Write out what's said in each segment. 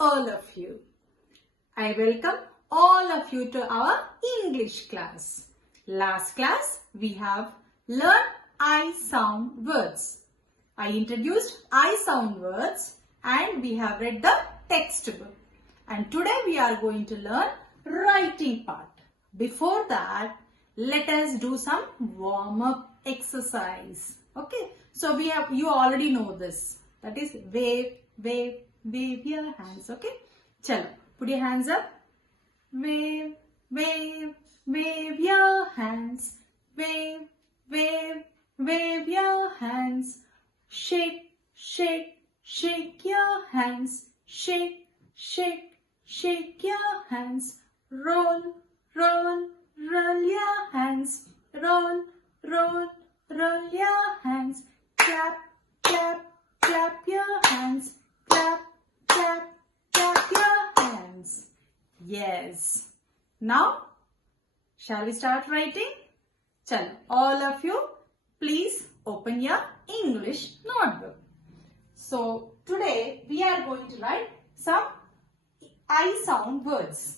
all of you. I welcome all of you to our English class. Last class we have learned I sound words. I introduced I sound words and we have read the textbook. And today we are going to learn writing part. Before that, let us do some warm-up exercise. Okay, so you already know this. That is wave, wave, wave your hands. Okay, chalo, put your hands up. Wave, wave, wave your hands. Wave, wave, wave your hands. Shake, shake, shake your hands. Shake, shake, shake your hands. Roll, roll, roll your hands. Roll, roll, roll your hands. Clap, clap, clap your hands. Clap, clap, clap your hands. Yes. Now, shall we start writing? Chalo, all of you, please open your English notebook. So, today we are going to write some I sound words.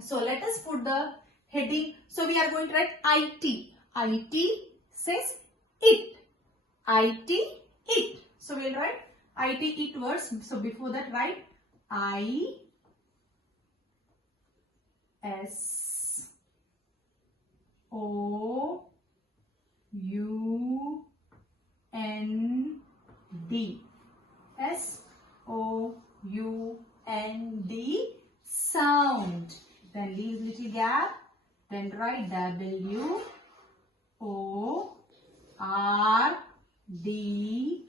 So, let us put the heading. So, we are going to write IT. IT says it. IT, it. So, we will write IT, it words. So, before that write I, S, O, U, N, D. S, O, U, N, D. Sound. Then leave little gap. Then write W, O, R, D,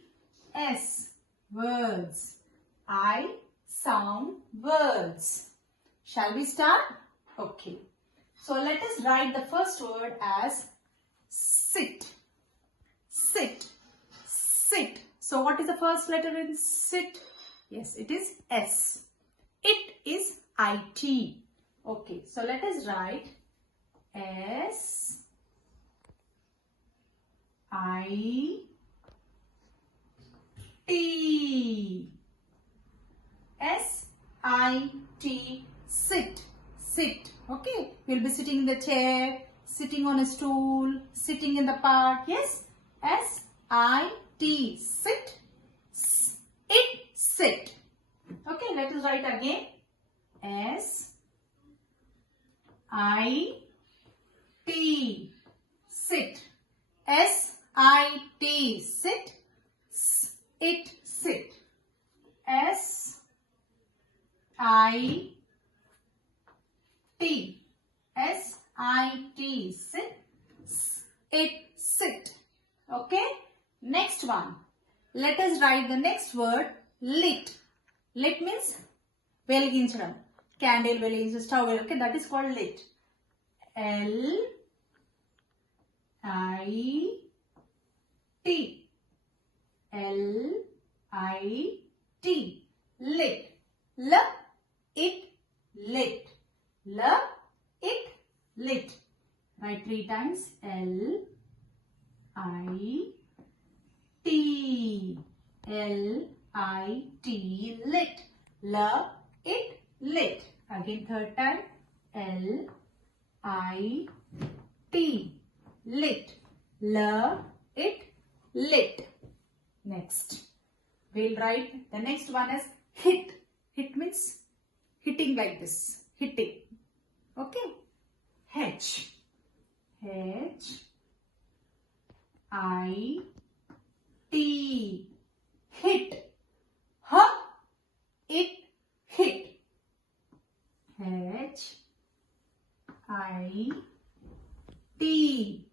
S. Words. I sound words. Shall we start? Okay. So let us write the first word as sit. Sit. Sit. So what is the first letter in sit? Yes, it is S. It is IT. Okay. So let us write S, I, T. S, I, T. Sit. Sit. Okay. You'll be sitting in the chair, sitting on a stool, sitting in the park. Yes. S, I, T. Sit. It. Sit. Okay. Let us write again. S, I, T. Sit. S, I, T. Sit. It. Sit. S, I, T. S, I, T. Sit. It. Sit. Okay. Next one. Let us write the next word lit. Lit means veliginchadam. Candle veliginchadam, stove. Okay. That is called lit. L, I, T. L, I, T. Lit. L, it, lit. L, it, lit. Write 3 times. L, I, T. L, I, T. Lit. L, it, lit. Again 3rd time. L, I, T. Lit. L, it, lit. Next. We'll write the next one as hit. Hit means hitting like this. Hitting. Okay. H. H. I. T. Hit. H. It. Hit. H. I. T.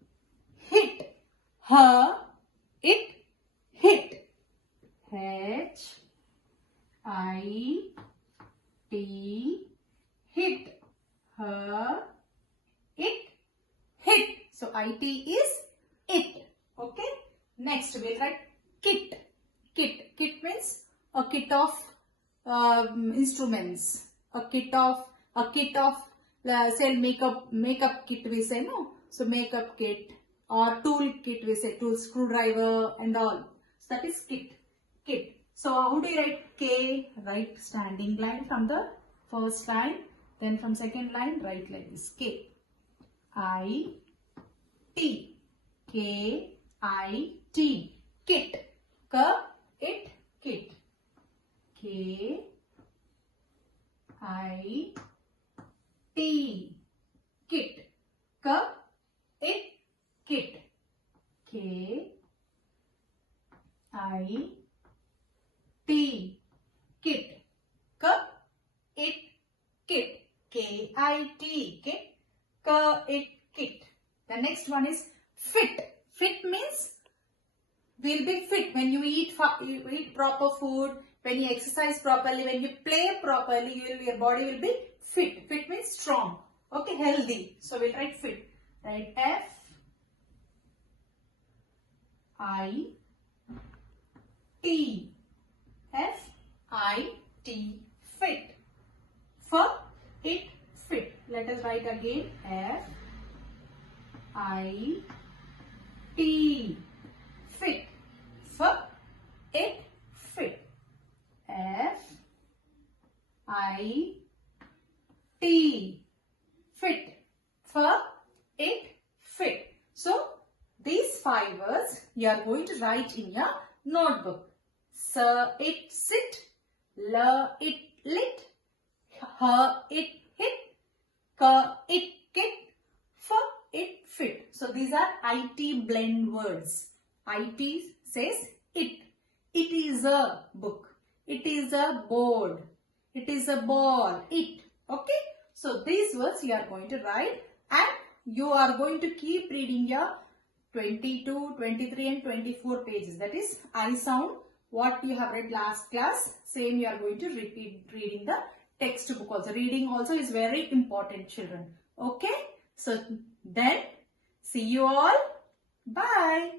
Hit. H. It. Hit. H. I. T. Hit. Her, it, hit. So, IT is it. Okay. Next, we'll write kit. Kit. Kit means a kit of instruments. A kit of say makeup kit we say, no. So, makeup kit or tool kit we say, tool, screwdriver and all. So, that is kit. Kit. So how do you write K? Write standing line from the first line. Then from second line, write like this. K. I. T. K. I. T. Kit. K. It. Kit. K. I. T. Kit. K. It. Kit. K. I. T. Kit. K. It. Kit. K-I-T. Kit. K. It. Kit. The next one is fit. Fit means we'll be fit when you eat proper food, when you exercise properly, when you play properly, your body will be fit. Fit means strong. Okay, healthy. So we'll write fit. Write F I T. F I T. Fit. For it fit. Let us write again. F I T. Fit. For it fit. F I T. Fit. For it fit. So these 5 words you are going to write in your notebook. S it sit. L it lit. H it hit. K it kit. F it fit. So these are IT blend words. IT says it. It is a book. It is a board. It is a ball. It. Okay. So these words you are going to write and you are going to keep reading your 22, 23 and 24 pages. That is I sound. What you have read last class, same you are going to repeat reading the textbook also. Reading also is very important, children. Okay. So then see you all. Bye.